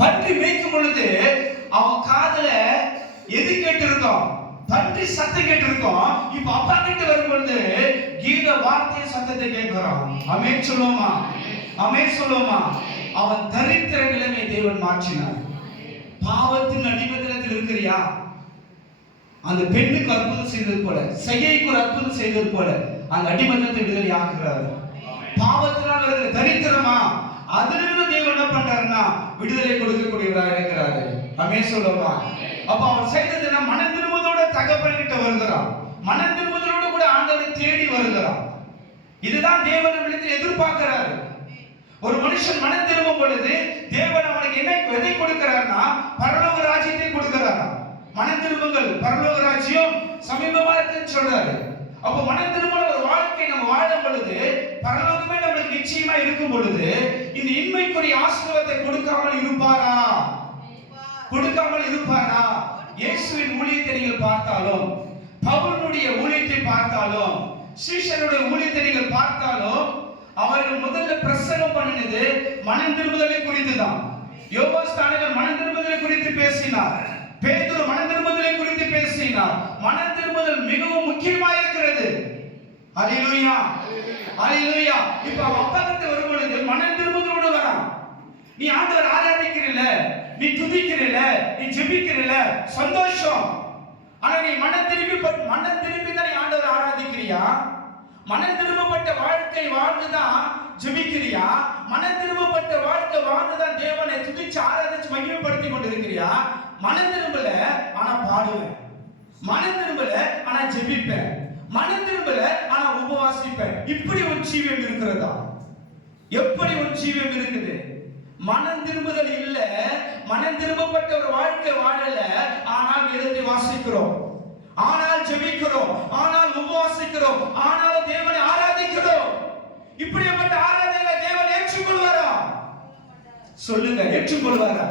பன்றி மேய்க்கும் பொழுது அவன் காதுல எது கேட்டு இருக்கோம்? பன்றி சத்தம் கேட்டு இருக்கோம். இப்ப அப்பா கிட்ட வரும் பொழுது கீத வார்த்தை சத்தத்தை கேட்கிறான். ஆமென் சொல்லுவோமா? ஆமென் சொல்லுவோமா? அவன் தரித்திர நிலைமை தேவன் மாற்றினார். பாவத்தின் அடிமைத்தனத்தில் இருக்கிறியா? அந்த பெண்ணுக்கு அற்புதம் செய்தது போல, செய்கைக்கு ஒரு அற்புதம் செய்தது போல அந்த அடிமைத்தனத்தை விடுதலை ஆக்குகிறார். பாவத்தினால் இருக்கிற தரித்திரமா, அதிலிருந்து தேவன் என்ன பண்றாருன்னா விடுதலை கொடுக்கக்கூடியவராக இருக்கிறாரு. ஆமென் சொல்லுவோமா? அப்ப அவன் செய்தது என்ன? மனம் திரும்புவதோட தகப்பன் கிட்ட வருகிறான். மனம் திரும்புவதோடு கூட ஆண்டவரை தேடி வருகிறான். இதுதான் தேவன் நம்மிடத்தில் எதிர்பார்க்கிறாரு. ஒரு மனுஷன் மனம் திரும்பும் பொழுது தேவன் அவனுக்கு என்ன எதை கொடுக்கிறார்னா பரலோக ராஜ்யத்தை கொடுக்கிறார். மனம் திரும்புங்கள், பரலோக ராஜ்யம் சமீபமா இருக்குன்னு சொல்றாரு. அப்ப மனம் திரும்புற ஒரு வாழ்க்கை நம்ம வாழும் பொழுது பரலோகமே நம்மளுக்கு நிச்சயமா இருக்கும் பொழுது இந்த இன்மைக்குரிய ஆசீர்வாதத்தை கொடுக்காமல் இருப்பாரா? கொடுக்காமல் இருப்பாரா? இயேசுவின் ஊழியத்தை நீங்கள் பார்த்தாலும், பவுலுடைய ஊழியத்தை பார்த்தாலும், சீஷருடைய ஊழியத்தை நீங்கள் பார்த்தாலும், அவர்கள் முதல்ல பிரசங்கம் பண்ணினது மனம் திரும்புதலை குறித்து தான். யோவான் மனம் திரும்புதலை குறித்து பேசினார். பேதுரு மனம் திரும்புதலை குறித்து பேசினார். மனம் திரும்புதல் மிகவும் முக்கியமாக இருக்கிறது. அல்லேலூயா, அல்லேலூயா. இப்ப அப்பகத்தை வரும் பொழுது மனம் திரும்புதலோடு வரான். நீ ஆண்டவர் ஆராதிக்கிறீல, நீ துதிக்கிறீல, நீ ஜெபிக்கிறீல, சந்தோஷம். ஆனா நீ மனம் திரும்பி தான் நீ ஆண்டவர் ஆராதிக்கிறியா? மனம் திரும்பப்பட்ட வாழ்க்கை வாழ்ந்துதான் ஜெபிக்கிறியா? மனம் திரும்பப்பட்ட வாழ்க்கை வாழ்ந்துதான் தேவனை துதிச்சு ஆராதிச்சு மகிமைப்படுத்தி கொண்டிருக்கிறியா? மனம் திரும்பல ஆனா பாடுவேன், மனம் திரும்பல ஆனா ஜெபிப்பேன், மனம் திரும்பல ஆனா உபவாசிப்பேன். இப்படி ஒரு ஜீவியம் இருக்கிறதா? எப்படி ஒரு ஜீவியம் இருக்குது? மனம் திரும்புதல் இல்ல, மனம் திரும்பப்பட்ட ஒரு வாழ்க்கை வாழல. ஆனால் வேதத்தை வாசிக்கிறோம், ஆனால் ஜெபிக்கிறோம், ஆனால் உபவாசிக்கிறோம், ஆனால் தேவனை ஆராதிக்கிறோம். இப்படிப்பட்ட ஆராதனைகளை தேவன் ஏற்றுக்கொள்வாரா? சொல்லுங்க, ஏற்றுக்கொள்வாரா?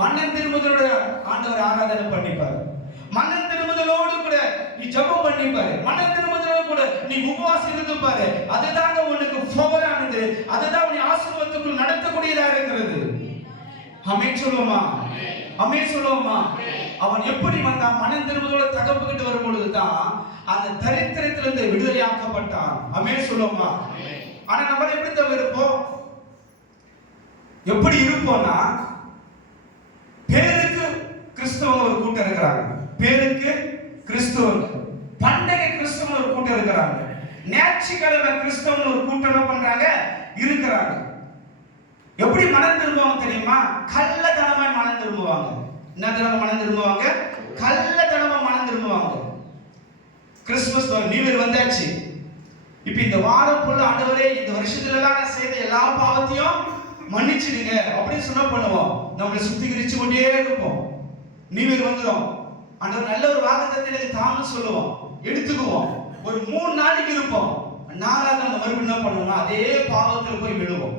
மனம் திரும்புதலோட ஆண்டவர் ஆராதனை பண்ணிப்பார். மனம் திரும்புதலோடு கூட நீ ஜெபம் பண்ணிப்பாரு. மனம் திரும்புதலோடு கூட நீ உபவாசம் இருந்து பாரு. அதுதாங்க உனக்கு ஃபேவரானது. அதுதான் உன்னை ஆசீர்வாதத்துக்குள் நடத்தக்கூடியதா இருக்கிறது. ஆமென் சொல்லுவோமா? ஆமென் சொல்லுவோமா? அவன் எப்படி வந்தான்? மனம் திரும்புதலோட தகப்பன்கிட்ட வரும் பொழுதுதான் அந்த தரித்திரத்திலிருந்து விடுதலை ஆக்கப்பட்டான். ஆமென் சொல்லுவோமா? ஆனா நம்ம எப்படி தான் இருப்போம்? எப்படி இருப்போம்னா, பேருக்கு கிறிஸ்தவங்க ஒரு கூட்டம் இருக்கிறாங்க, பேருக்கு கிறிஸ்தவங்க, பண்டகை கிறிஸ்தவங்க ஒரு கூட்டம் இருக்கிறாங்க, ஞாயிற்றுக்கிழமை கிறிஸ்தவங்க ஒரு கூட்டம் என்ன பண்றாங்க இருக்கிறாங்க. எப்படி மனம் திரும்புவாங்க தெரியுமா? கள்ளத்தனமா மனம் திரும்புவாங்க. என்ன தனமா மனம் திரும்புவாங்க? கள்ளத்தனமா மனம் திரும்புவாங்க. கிறிஸ்துமஸ் நியூ இயர் வந்தாச்சு. இப்ப இந்த வாரம் ஃபுல்லா ஆண்டவரே இந்த வருஷத்துல எல்லாம் நான் செய்த எல்லா பாவத்தையும் மன்னிச்சிடுங்க அப்படின்னு சொன்னா பண்ணுவோம். நம்மளை சுத்திகரிச்சு கொண்டே இருப்போம். நியூ இயர் வந்துடும், ஆண்டவர் நல்ல ஒரு வாக்குத்தத்தத்தை தாங்க சொல்லுவோம், எடுத்துக்குவோம். ஒரு 3 நாளைக்கு இருப்போம். 4ஆவது அந்த மறுபடியும் என்ன பண்ணுவோம்னா அதே பாவத்தில் போய் விழுவோம்.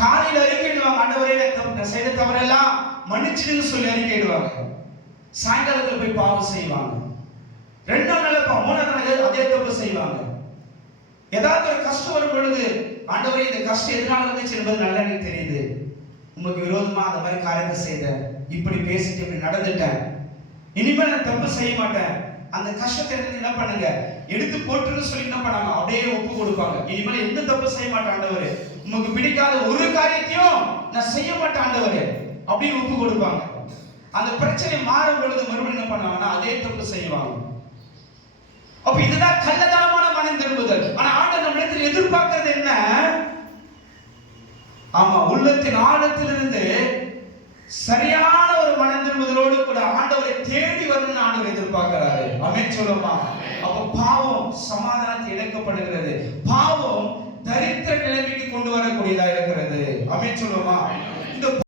காலையில் அறிக்கையிடுவாங்க, ஆண்டவரே நான் செய்த தவறெல்லாம் மன்னிச்சிடுன்னு சொல்லி அறிக்கையிடுவாங்க. சாயங்காலத்தில் போய் பாவம் செய்வாங்க. 2ஆம் நாள் 3ஆவது நாள் அதே தப்பு செய்வாங்க. ஏதாவது ஒரு கஷ்டம் வரும் பொழுது ஆண்டவரே இந்த கஷ்டம் எதனால வந்துச்சு என்பது நல்லா எனக்கு தெரியுது, உங்களுக்கு விரோதமா அந்த மாதிரி காரியத்தை செய்தேன், இப்படி பேசிட்டு இப்படி நடந்துட்டேன், இனிமேல் நான் தப்பு செய்ய மாட்டேன், அந்த கஷ்டத்தை என்ன பண்ணுங்க எடுத்து போட்டுன்னு சொல்லி என்ன பண்ணாங்க அப்படியே ஒப்பு கொடுப்பாங்க. இனிமேல் எந்த தப்பு செய்ய மாட்டேன் ஆண்டவரே, உங்களுக்கு பிடிக்காத ஒரு காரியத்தையும் நான் செய்ய மாட்டேன் ஆண்டவரே அப்படின்னு ஒப்பு கொடுப்பாங்க. அந்த பிரச்சனை மாறும் பொழுது மறுபடியும் என்ன பண்ணுவாங்கன்னா அதே தப்பு செய்வாங்க. அப்ப இதுதான் கள்ளத்தனமான மனம் திரும்புதல். ஆனா ஆண்டவர் நம்மிடத்தில் எதிர்பார்க்கிறது என்ன? ஆமா, உள்ளத்தின் ஆழத்திலிருந்து சரியான ஒரு மனம் திரும்புதலோடு கூட ஆண்டவரை தேடி வரணும்னு ஆண்டவர் எதிர்பார்க்கிறாரு. ஆமென் சொல்லுமா? அப்ப பாவம் சமாதானத்தை இழக்கப்படுகிறது, பாவம் தரித்திர நிலைமைக்கு கொண்டு வரக்கூடியதா இருக்கிறது. ஆமென் சொல்லுமா? இந்த